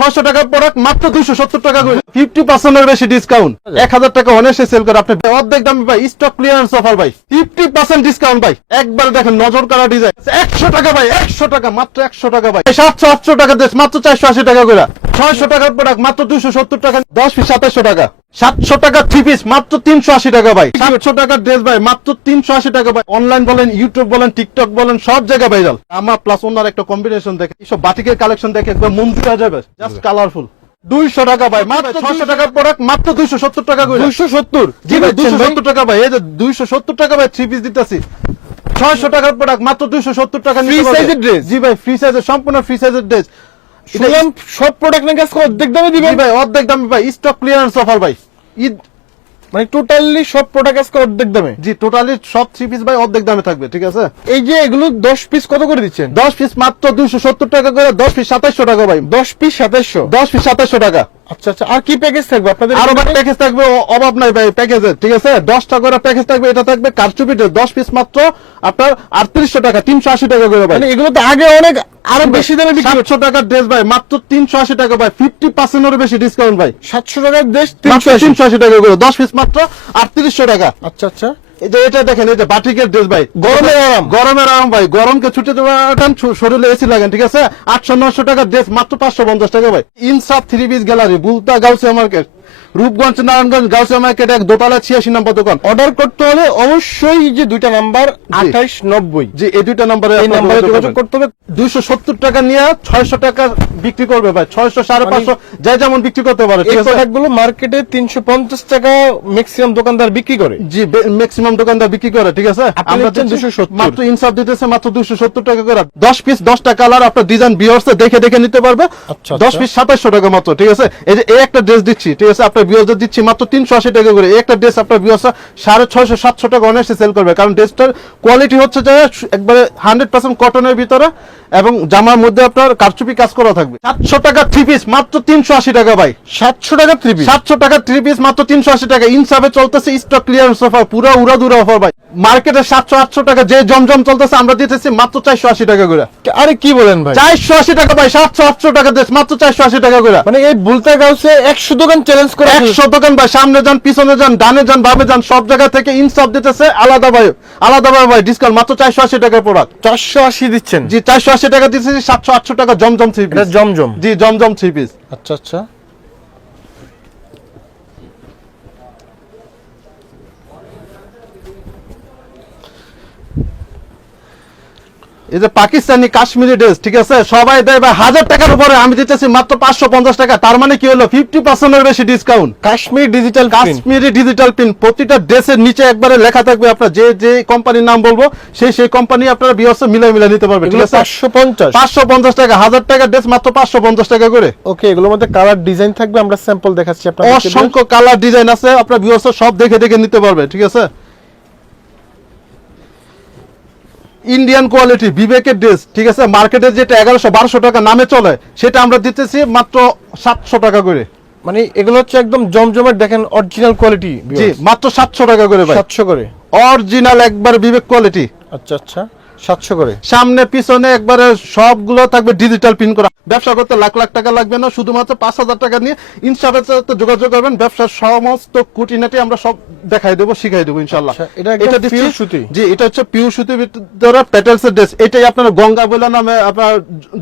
ছয়শো টাকার প্রোডাক্ট মাত্র দুইশো সত্তর টাকা ফিফটি পার্সেন্টের বেশি ডিসকাউন্ট এক হাজার টাকা অনায়াসে সেল করে। আপনি অর্ধেক দামে ভাই স্টক ক্লিয়ারেন্স অফার ভাই। ফিফটি পার্সেন্ট ডিসকাউন্ট ভাই। একবার দেখেন নজর করা ডিজাইন একশো টাকা ভাই, একশো টাকা, মাত্র একশো টাকা ভাই। সাতশো, আটশো টাকা দেশ, মাত্র চারশো আশি টাকা করে। ছয়শো টাকার প্রোডাক্ট মাত্র দুইশো সত্তর টাকা, দশ পিস সাতাশশো টাকা। সাতশো টাকা থ্রি পিস মাত্র তিনশো আশি টাকা ভাই। সাতশো টাকার ড্রেস ভাই, মাত্র তিনশো আশি টাকা ভাই। অনলাইন বলেন ইউটিউব বলেন টিকটক বলেন, সব জায়গায় ভাইরাল আমার প্লাস ওনার একটা কম্বিনেশন দেখে এইসব বাটিকের কালেকশন দেখে একবার মন যাবে। জাস্ট কালারফুল দুইশো টাকা ভাই মাত্র ছয়শো টাকার প্রোডাক্ট মাত্র দুইশো সত্তর টাকা জি ভাই দুইশো সত্তর টাকা ভাই এই যে দুইশো সত্তর টাকা ভাই থ্রি পিস দিতেছি। টাকার প্রোডাক্ট মাত্র দুইশো সত্তর টাকা Free size এর dress? জি ভাই ফ্রি সাইজের সম্পূর্ণ ফ্রি সাইজের ড্রেস সব প্রোডাক্ট নাকি অর্ধেক দামে দিবেন? ভাই অর্ধেক দামে ভাই স্টক ক্লিয়ারেন্স অফার ভাই। ঈদ মানে টোটালি সব প্রোডাক্ট আজকে অর্ধেক দামে। জি টোটালি সব থ্রি পিস ভাই অর্ধেক দামে থাকবে ঠিক আছে? এই যে এগুলো দশ পিস কত করে দিচ্ছেন? দশ পিস মাত্র দুইশো সত্তর টাকা করে দশ পিস সাতাশশো টাকা ভাই। দশ পিস সাতাশশো দশ পিস সাতাশশো টাকা। আচ্ছা আচ্ছা আর কি প্যাকেজ থাকবে? আপনাদের আরও প্যাকেজ থাকবে অভাব নাই ভাই প্যাকেজের ঠিক আছে? দশটা করে প্যাকেজ থাকবে এটা থাকবে কারচুপিটের দশ পিস মাত্র আপনার আটত্রিশশো টাকা তিনশো আশি টাকা করে ভাই। মানে এগুলো তো আগে অনেক আরও বেশি দামে বিক্রি সাতশো টাকার ড্রেস ভাই মাত্র তিনশো আশি টাকা ভাই ফিফটি পার্সেন্টের বেশি ডিসকাউন্ট ভাই। সাতশো টাকার তিনশো তিনশো আশি টাকা করে দশ পিস মাত্র আটত্রিশশো টাকা। আচ্ছা আচ্ছা। এই যে এটা দেখেন এই যে বাটিকের ড্রেস ভাই গরমের আরাম। গরমের আরাম ভাই গরমকে ছুটে দেওয়াটান শরীরে এসি লাগেন ঠিক আছে? আটশো নশো টাকার ড্রেস মাত্র পাঁচশো পঞ্চাশ টাকা ভাই। Insaf three piece gallery Bulta Gausia market Rupganj Narayanganj Gausia market এক দোতলা ছিয়াশি নম্বর দোকান। অর্ডার করতে হলে অবশ্যই যে দুইটা নাম্বার আঠাইশ নব্বই। যে এই দুইটা নম্বরে এই নাম্বারে যোগাযোগ করতে হবে। দুইশো সত্তর টাকা নিয়ে ছয়শো টাকা বিক্রি করবে ভাই ছয়শো সাড়ে মানে- পাঁচশো যাই যেমন বিক্রি করতে পারে এই প্রোডাক্টগুলো মার্কেটে তিনশো পঞ্চাশ টাকা ম্যাক্সিমাম দোকানদার বিক্রি করে। জি ম্যাক্সিমাম দোকানদার বিক্রি করে ঠিক আছে? আপনি দিচ্ছেন দিচ্ছি 270 মাত্র ইনসাফ দিতেছে মাত্র দুশো সত্তর টাকা করে। দশ পিস দশটা কালার আপনার ডিজাইন বিয়ার্স দেখে দেখে নিতে পারবে। আচ্ছা, দশ আচ্ছা। পিস সাতাশশো টাকা মাত্র ঠিক আছে? এই যে এই একটা ড্রেস দিচ্ছি ঠিক আছে? আপনার বিয়ার্স দিচ্ছি মাত্র তিনশো আশি টাকা করে। একটা ড্রেস আপনার বিয়ার্স সাড়ে ছয়শো সাতশো টাকা অনায়াসে সেল করবে। কারণ ড্রেসটার কোয়ালিটি হচ্ছে যে একবারে হান্ড্রেড পার্সেন্ট কটনের ভিতরে এবং জামার মধ্যে আপনার কারচুপি কাজ করা থাকবে। সাতশো টাকা থ্রি পিস মাত্র তিনশো আশি টাকা ভাই। সাতশো টাকা থ্রি পিস সাতশো টাকা থ্রি পিস মাত্র তিনশো আশি টাকা। ইনসাফে চলতেছে স্টক ক্লিয়ারেন্স অফার পুরো উড়াদুরা অফার ভাই। মার্কেটে সাতশো আটশো টাকা যে জমজম চলতেছে আমরা দিতেছি মাত্র চারশো আশি টাকা করে। আরে কি বলেন ভাই? চারশো আশি টাকা ভাই সাতশো আটশো টাকা দেশ মাত্র চারশো আশি টাকা করে। মানে এই বুলতা গাউসে একশো দোকান চ্যালেঞ্জ করে একশো দোকান ভাই সামনে যান পিছনে যান ডানে যান বামে যান সব জায়গা থেকে ইনসাফ দিতেছে আলাদা ভাই আলাদা ভাই ভাই ডিসকাউন্ট মাত্র চারশো আশি টাকা প্রোডাক্ট চারশো আশি দিচ্ছেন? জি চারশো আশি টাকা দিতেছি সাতশো আটশো টাকা জমজম থ্রি পিস জমজম। জি জমজম থ্রি পিস আচ্ছা আচ্ছা। এই যে পাকিস্তানি কাশ্মীরি ড্রেস ঠিক আছে? সবাই দেয় ভাই হাজার টাকার উপরে। আমি দিতেছি মাত্র পাঁচশো পঞ্চাশ টাকা। তার মানে কি হলো? ফিফটি পার্সেন্টের বেশি discount Kashmir digital Kashmiri digital pin প্রতিটা ড্রেসের নিচে একবারে লেখা থাকবে আপনার যে যে কোম্পানির নাম বলব সেই সেই কোম্পানি আপনারা বিয়সে মিলে মিলে নিতে পারবে ঠিক আছে? পাঁচশো পঞ্চাশ। পাঁচশো পঞ্চাশ টাকা হাজার টাকা ড্রেস মাত্র পাঁচশো পঞ্চাশ টাকা করে। ওকে এগুলোর মধ্যে কালার ডিজাইন থাকবে আমরা স্যাম্পল দেখাচ্ছি আপনাদের অসংখ্য কালার ডিজাইন আছে আপনার বিয়স সব দেখে দেখে নিতে পারবে ঠিক আছে? ইন্ডিয়ান কোয়ালিটি বিবেকের ড্রেস ঠিক আছে? মার্কেটে যেটা এগারোশো বারোশো টাকা নামে চলে সেটা আমরা দিতেছি মাত্র সাতশো টাকা করে। মানে এগুলো হচ্ছে একদম জমজমের দেখেন অরিজিনাল কোয়ালিটি জি মাত্র সাতশো টাকা করে ভাই। সাতশো করে। অরিজিনাল একবার বিবেক কোয়ালিটি আচ্ছা আচ্ছা। সাতশো করে। সামনে পিছনে একবারে সবগুলো থাকবে ডিজিটাল করা। ব্যবসা করতে লাখ লাখ টাকা লাগবে না শুধুমাত্র পাঁচ হাজার টাকা নিয়ে সাথে যোগাযোগ করবেন। ব্যবসার সমস্ত খুঁটিনাটি আমরা সব দেখাই দেবো শিখাই দেবো ইনশাল্লাহ আচ্ছা, এটা সুতি। জি এটা হচ্ছে ভিতরে প্যাটেলস এর ড্রেস এটাই আপনার গঙ্গা বলে নামে আপনার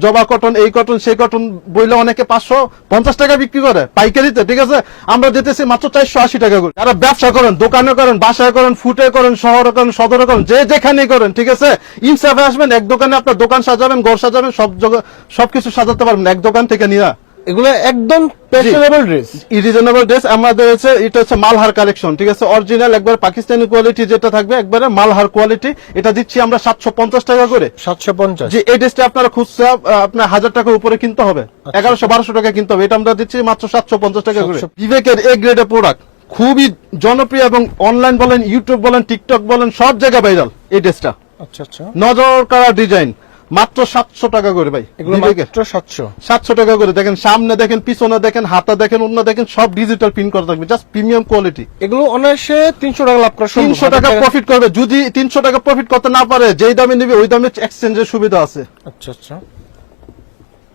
জবা কটন এই কটন সেই কটন বইলে অনেকে পাঁচশো পঞ্চাশ টাকা বিক্রি করে পাইকারিতে ঠিক আছে? আমরা দিতেছি মাত্র চারশো আশি টাকা করে। যারা ব্যবসা করেন দোকানে করেন বাসায় করেন ফুটে করেন শহরে করেন সদরে করেন যে যেখানেই করেন ঠিক আছে? ইনসাফে আসবেন এক দোকানে আপনার দোকান সাজাবেন ঘর সাজাবেন সব জায়গা- সবকিছু সাজাতে পারবেন এক দোকান থেকে নিয়ে। এগুলো একদম ফ্যাশনেবল ড্রেস রিজনেবল ড্রেস আমাদের হচ্ছে এটা হচ্ছে মালহার কালেকশন ঠিক আছে? অরিজিনাল একবার পাকিস্তানি কোয়ালিটি যেটা থাকবে একবারে মালহার কোয়ালিটি এটা দিচ্ছি আমরা সাতশো পঞ্চাশ টাকা করে। সাতশো পঞ্চাশ। যে এই ড্রেসটা আপনারা খুচরা আপনার হাজার টাকার উপরে কিনতে হবে। এগারোশো বারোশো টাকা কিনতে হবে। এটা আমরা দিচ্ছি মাত্র সাতশো পঞ্চাশ টাকা করে। 750 বিবেকের এ গ্রেডের প্রোডাক্ট খুবই জনপ্রিয় এবং অনলাইন বলেন ইউটিউব বলেন টিকটক বলেন সব জায়গায় ভাইরাল এই ড্রেসটা আচ্ছা আচ্ছা। নজর করা ডিজাইন মাত্র সাতশো টাকা করে ভাই মাত্র সাতশো। সাতশো টাকা করে। দেখেন সামনে দেখেন পিছনে দেখেন হাতা দেখেন অন্য দেখেন সব ডিজিটাল প্রিন্ট করা থাকবে জাস্ট প্রিমিয়াম কোয়ালিটি এগুলো অনায়াসে তিনশো টাকা লাভ করা তিনশো টাকা প্রফিট করবে। যদি তিনশো টাকা প্রফিট করতে না পারে যেই দামে নিবে ওই দামে এক্সচেঞ্জের সুবিধা আছে। আচ্ছা আচ্ছা।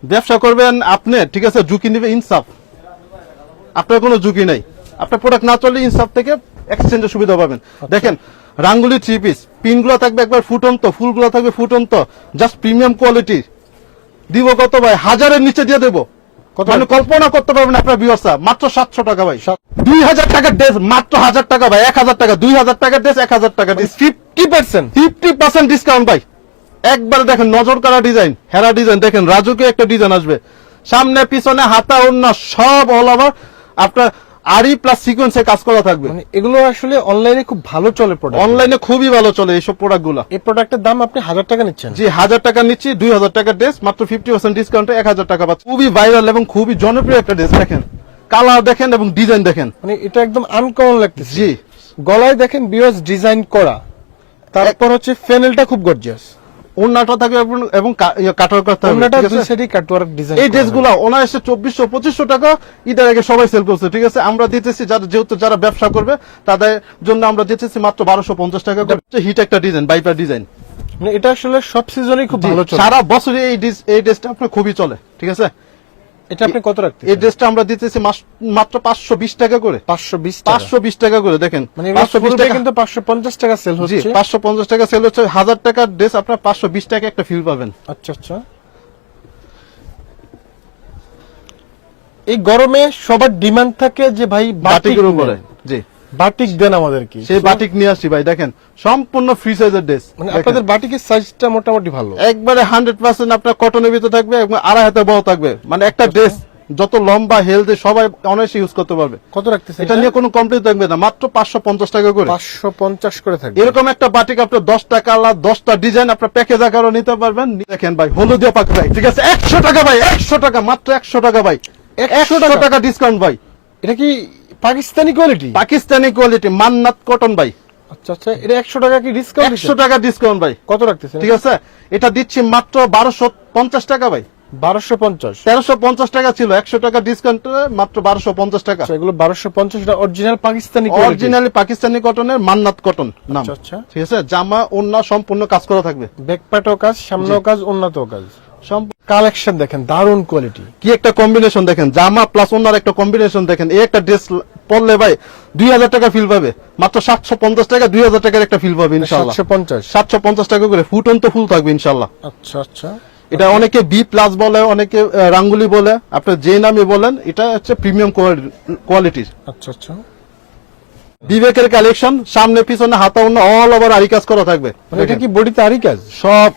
ব্যবসা করবেন আপনি ঠিক আছে ঝুঁকি নিবে ইনসাফ। আপনার কোনো ঝুঁকি নেই। আপনার প্রোডাক্ট না চললে ইনসাফ থেকে এক্সচেঞ্জের সুবিধা পাবেন। দেখেন রাঙ্গুলি থ্রি পিস পিনগুলো থাকবে একবার ফুটন্ত ফুলগুলো থাকবে ফুটন্ত জাস্ট প্রিমিয়াম কোয়ালিটি দিব কত ভাই? হাজারের নিচে দিয়ে দেবো। মানে কল্পনা করতে পারবেন আপনার বিবস্থা মাত্র সাতশো টাকা ভাই। দুই হাজার টাকার ড্রেস মাত্র হাজার টাকা ভাই। এক হাজার টাকা দুই হাজার টাকার ড্রেস এক হাজার টাকা fifty percent fifty percent discount ভাই। একবারে দেখেন নজর করা ডিজাইন হেরা ডিজাইন দেখেন রাজুকে একটা ডিজাইন আসবে। সামনে পিছনে হাতা অন্য সব অল ওভার আপনার আরি প্লাস সিকোয়েন্সে কাজ করা থাকবে। মানে এগুলো আসলে অনলাইনে খুব ভালো চলে প্রোডাক্ট অনলাইনে খুবই ভালো চলে এইসব প্রোডাক্টগুলা। এই প্রোডাক্টের দাম আপনি হাজার টাকা নিচ্ছেন। জি হাজার টাকা নিচ্ছি দুই হাজার টাকার ড্রেস মাত্র ফিফটি পার্সেন্ট ডিসকাউন্টে এক হাজার টাকা পাচ্ছে। খুবই ভাইরাল এবং খুবই জনপ্রিয় একটা ড্রেস দেখেন। কালার দেখেন এবং ডিজাইন দেখেন। মানে এটা একদম আনকমন লাগতেছে। জি। গলায় দেখেন বিয়স ডিজাইন করা। তারপর হচ্ছে ফেনেলটা খুব গর্জিয়াস ওনাটা থাকবে এবং- কাটওয়ার্ক করতে হবে অন্যটা দুই? সাইডে কাটওয়ার্ক ডিজাইন এই ড্রেসগুলো অনায়াসে চব্বিশশো পঁচিশশো টাকা ঈদের আগে সবাই সেল করছে ঠিক আছে? আমরা দিতেছি যারা যেহেতু যারা ব্যবসা করবে তাদের জন্য আমরা দিতেছি মাত্র বারোশো পঞ্চাশ টাকা করে। হিট একটা ডিজাইন বাইপার ডিজাইন মানে এটা আসলে সব সিজনেই খুব ভালো চলে। সারা বছরে এই এই ড্রেসটা আপনার খুবই চলে ঠিক আছে? এটা আপনি কত রাখতে এই ড্রেসটা আমরা দিতেছি মাত্র পাঁচশো বিশ টাকা করে। পাঁচশো বিশ পাঁচশো বিশ টাকা করে দেখেন। মানে পাঁচশো বিশ টাকা। কিন্তু পাঁচশো পঞ্চাশ টাকা সেল হচ্ছে। পাঁচশো পঞ্চাশ টাকা সেল হচ্ছে। হাজার টাকার ড্রেস আপনার পাঁচশো বিশ টাকা একটা ফিল পাবেন। আচ্ছা আচ্ছা। এই গরমে সবার ডিমান্ড থাকে যে ভাই বাটিক বাটিকের উপরে। জি। বাটিক দেন আমাদের কি সেই বাটিক নিয়ে আসছি ভাই দেখেন সম্পূর্ণ ফ্রি সাইজের ড্রেস মানে আপনাদের বাটিকের সাইজটা মোটামুটি ভালো। একবারে হান্ড্রেড পার্সেন্ট আপনার কটনের ভিতরে থাকবে এবং আড়াই হাতে বড় থাকবে। মানে একটা ড্রেস যত লম্বা হেলদি সবাই অনায়াসে ইউজ করতে পারবে। কত রাখতেছে এটা নিয়ে কোনো কমপ্লিট থাকবে না মাত্র পাঁচশো পঞ্চাশ টাকা করে। পাঁচশো পঞ্চাশ করে থাকবে। এরকম একটা বাটিক আপনার দশটা কালার দশটা ডিজাইন আপনার প্যাকেজ আকারও নিতে পারবেন। দেখেন ভাই হলুদিয়া পাক ভাই ঠিক আছে? একশো টাকা ভাই একশো টাকা মাত্র একশো টাকা ভাই। একশো টাকা? টাকা ডিসকাউন্ট ভাই। এটা কি Pakistani quality Pakistani quality Mannat cotton ভাই। আচ্ছা আচ্ছা এটা টাকা কি ডিসকাউন্ট একশো টাকা ডিসকাউন্ট ভাই। কত রাখতেছেন? ঠিক আছে? এটা দিচ্ছি মাত্র টাকা ভাই। ছিল ডিসকাউন্ট মাত্র এগুলো এটা অরিজিনাল পাকিস্তানি অরিজিনালি পাকিস্তানি কটনের মান্নাত কটন নাম। আচ্ছা, আচ্ছা। ঠিক আছে? জামা ওন্না সম্পূর্ণ কাজ করা থাকবে। ব্যাকপ্যাটও কাজ সামনেও কাজ উন্নত কাজ। কালেকশন দেখেন দারুণ কোয়ালিটি কি একটা কম্বিনেশন দেখেন জামা প্লাস ওনার একটা কম্বিনেশন দেখেন এই একটা ড্রেস পরলে ভাই দুই হাজার টাকা ফিল পাবে। মাত্র সাতশো পঞ্চাশ টাকা দুই হাজার টাকার একটা ফিল পাবে ইনশাল্লাহ সাতশো পঞ্চাশ। টাকা করে ফুটন তো ফুল থাকবে ইনশাল্লাহ আচ্ছা আচ্ছা। এটা অনেকে বি প্লাস বলে অনেকে রাঙ্গুলি বলে। আপনার যে নামে বলেন এটা হচ্ছে প্রিমিয়াম কোয়ালিটির আচ্ছা আচ্ছা। বিবেকের কালেকশন সামনে পিছনে হাতা অন্য অল ওভার আরি কাজ করা থাকবে। মানে এটা কি বডিতে আরি কাজ সব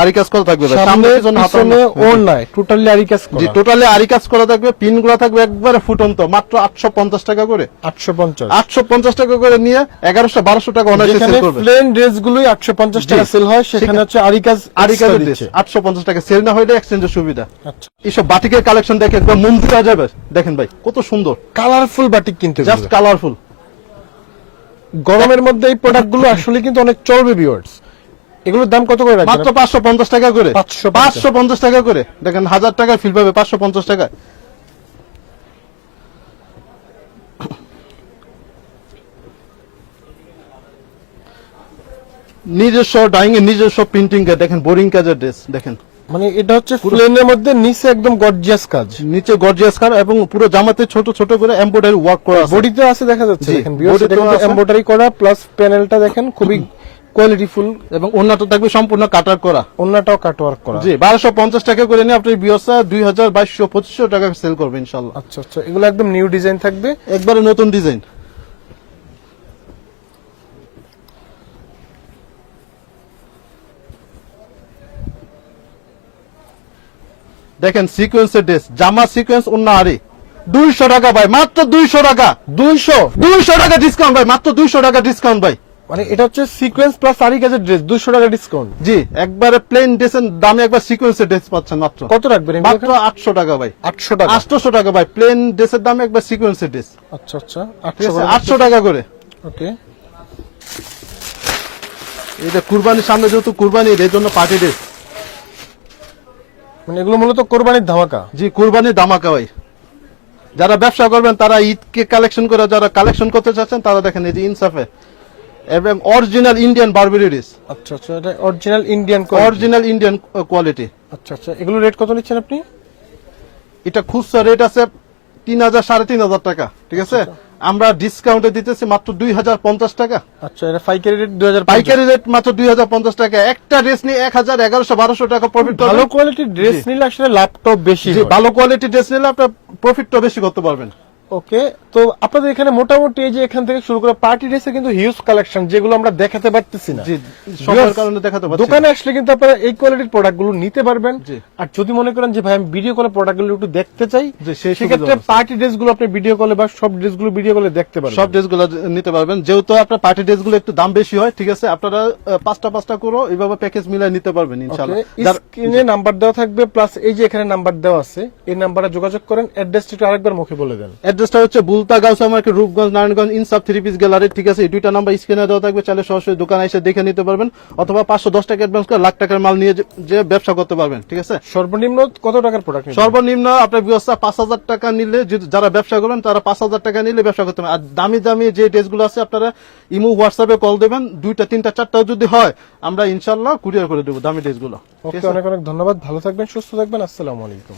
আরি কাজ করা থাকবে সামনে পিছনে ওড়না। ওর নাই টোটালি আরি কাজ জি টোটালি আরি কাজ করা থাকবে পিনগুলা থাকবে একবারে ফুটন্ত মাত্র আটশো পঞ্চাশ টাকা করে। আটশো পঞ্চাশ। আটশো পঞ্চাশ টাকা করে নিয়ে এগারোশো বারোশো টাকা অনায়াসে সেল করবে। প্লেন ড্রেস গুলোই আটশো পঞ্চাশ টাকা সেল হয় সেখানে হচ্ছে আরি কাজ আরি দিচ্ছে। আটশো পঞ্চাশ টাকা সেল না হইলে এক্সচেঞ্জের সুবিধা। আচ্ছা। এইসব বাটিকের কালেকশন দেখে একবার মন জুড়ে যাবে। দেখেন ভাই কত সুন্দর। কালারফুল বাটিক কিনতে জাস্ট কালারফুল গরমের মধ্যে এই প্রোডাক্টগুলো আসলে কিন্তু অনেক চলবে ভিউয়ার্স এগুলোর দাম কত করে মাত্র পাঁচশো পঞ্চাশ টাকা করে। পাঁচশো পঞ্চাশ। টাকা করে। দেখেন হাজার টাকার ফিল পাবে পাঁচশো পঞ্চাশ টাকা নিজস্ব ডাইং এর নিজস্ব প্রিন্টিং এর দেখেন বোরিং কাজের ড্রেস দেখেন। মানে এটা হচ্ছে প্লেনের মধ্যে নিচে একদম গর্জিয়াস কাজ। নিচে গর্জিয়াস কাজ এবং পুরো জামাতে ছোট ছোট করে এমব্রয়ডারি ওয়ার্ক করা বডিতে আছে দেখা যাচ্ছে দেখেন। এমব্রয়ডারি করা প্লাস প্যানেলটা দেখেন খুবই এবং অন্যটা থাকবে সম্পূর্ণ কাটার করা। অন্যটাও কাটওয়ার্ক করা। জি বারোশো পঞ্চাশ টাকা করে নিয়ে আপনি বিয়সা দুই হাজার বাইশশো পঁচিশশো টাকা সেল করবেন ইনশাল্লাহ। আচ্ছা আচ্ছা এগুলো একদম নিউ ডিজাইন থাকবে? একবারে নতুন ডিজাইন দেখেন সিকোয়েন্সের ড্রেস জামা সিকোয়েন্স অন্য আরে দুইশো টাকা ভাই মাত্র দুইশো টাকা। দুইশো? দুইশো টাকা ডিসকাউন্ট ভাই মাত্র দুইশো টাকা ডিসকাউন্ট ভাই। মানে এটা হচ্ছে সিকোয়েন্স প্লাস আরি কাজের ড্রেস দুইশো টাকা ডিসকাউন্ট জি একবারে প্লেন ড্রেসের দামে একবার সিকোয়েন্সের ড্রেস পাচ্ছেন মাত্র। কত রাখবেন মাত্র আটশো টাকা ভাই। আটশো টাকা। আটশোশো টাকা ভাই প্লেন ড্রেসের দামে একবার সিকোয়েন্সের ড্রেস আচ্ছা আচ্ছা। আটশো টাকা করে। ওকে। এটা কুরবানির সামনে যেহেতু কুরবানি এই জন্য পার্টি ড্রেস মানে এগুলো মূলত কোরবানির ধামাকা? জি কুরবানির দামাকা ভাই। যারা ব্যবসা করবেন তারা ঈদকে কালেকশন করে যারা কালেকশন করতে চাচ্ছেন তারা দেখেন এই যে ইনসাফে। এবং অরিজিনাল ইন্ডিয়ান বারবেরি ড্রেস আচ্ছা আচ্ছা এটা original Indian original Indian quality আচ্ছা আচ্ছা এগুলো রেট কত নিচ্ছেন আপনি? এটা খুচরা রেট আছে তিন হাজার সাড়ে তিন হাজার টাকা ঠিক আছে? আমরা ডিসকাউন্টে দিতেছি মাত্র দুই হাজার পঞ্চাশ টাকা। আচ্ছা এটা পাইকারি রেট দুই হাজার পাইকারি রেট মাত্র দুই হাজার পঞ্চাশ টাকা। একটা ড্রেস নিয়ে এক হাজার এগারোশো বারোশো টাকা প্রফিট ভালো কোয়ালিটির ড্রেস নিলে আসলে ল্যাপটপ বেশি ভালো কোয়ালিটি ড্রেস নিলে আপনার প্রফিটটা বেশি করতে পারবেন। ওকে তো আপনাদের এখানে মোটামুটি এই যে এখান থেকে শুরু করে পার্টি ড্রেসে কিন্তু হিউজ কালেকশন যেগুলো আমরা দেখাতে পারতেছি না। কারণে দেখাতে পারছি দোকানে আসলে কিন্তু আপনারা এই কোয়ালিটির প্রোডাক্টগুলো নিতে পারবেন। আর যদি মনে করেন যে ভাই আমি ভিডিও কলে প্রোডাক্টগুলো একটু দেখতে চাই সেই সেক্ষেত্রে পার্টি ড্রেসগুলো আপনি ভিডিও কলে বা সব ড্রেসগুলো ভিডিও কলে দেখতে পারবেন। সব ড্রেসগুলো নিতে পারবেন। যেহেতু আপনার পার্টি ড্রেসগুলো একটু দাম বেশি হয় ঠিক আছে আপনারা পাঁচটা পাঁচটা করো এইভাবে প্যাকেজ মিলাই নিতে পারবেন ইনশাল্লাহ যার- স্ক্রিনে নাম্বার দেওয়া থাকবে প্লাস এই যে এখানে নাম্বার দেওয়া আছে এই নাম্বারে যোগাযোগ করেন অ্যাড্রেসটা একটু আরেকবার মুখে বলে দেন। অ্যাড্রেসটা হচ্ছে Bulta Gausia market Rupganj Narayanganj Insaf three piece gallery ঠিক আছে এই দুইটা নাম্বার স্ক্রিনে দেওয়া থাকবে চাইলে সরাসরি দোকানে এসে দেখে নিতে পারবেন অথবা পাঁচশো দশ টাকা অ্যাডভান্স করে লাখ টাকার মাল নিয়ে যে- ব্যবসা করতে পারবেন ঠিক আছে? সর্বনিম্ন কত টাকার প্রোডাক্ট সর্বনিম্ন আপনার ব্যবস্থা পাঁচ হাজার টাকা নিলে যারা ব্যবসা করবেন তারা পাঁচ হাজার টাকা নিলে ব্যবসা করতে পারবেন। আর দামি দামি যে ড্রেসগুলো আছে আপনারা ইমো হোয়াটসঅ্যাপে কল দেবেন দুইটা তিনটা চারটা যদি হয় আমরা ইনশাল্লাহ কুরিয়ার করে দেবো দামি ড্রেসগুলো ঠিক আছে? অনেক অনেক ধন্যবাদ ভালো থাকবেন সুস্থ থাকবেন আসসালামু আলাইকুম।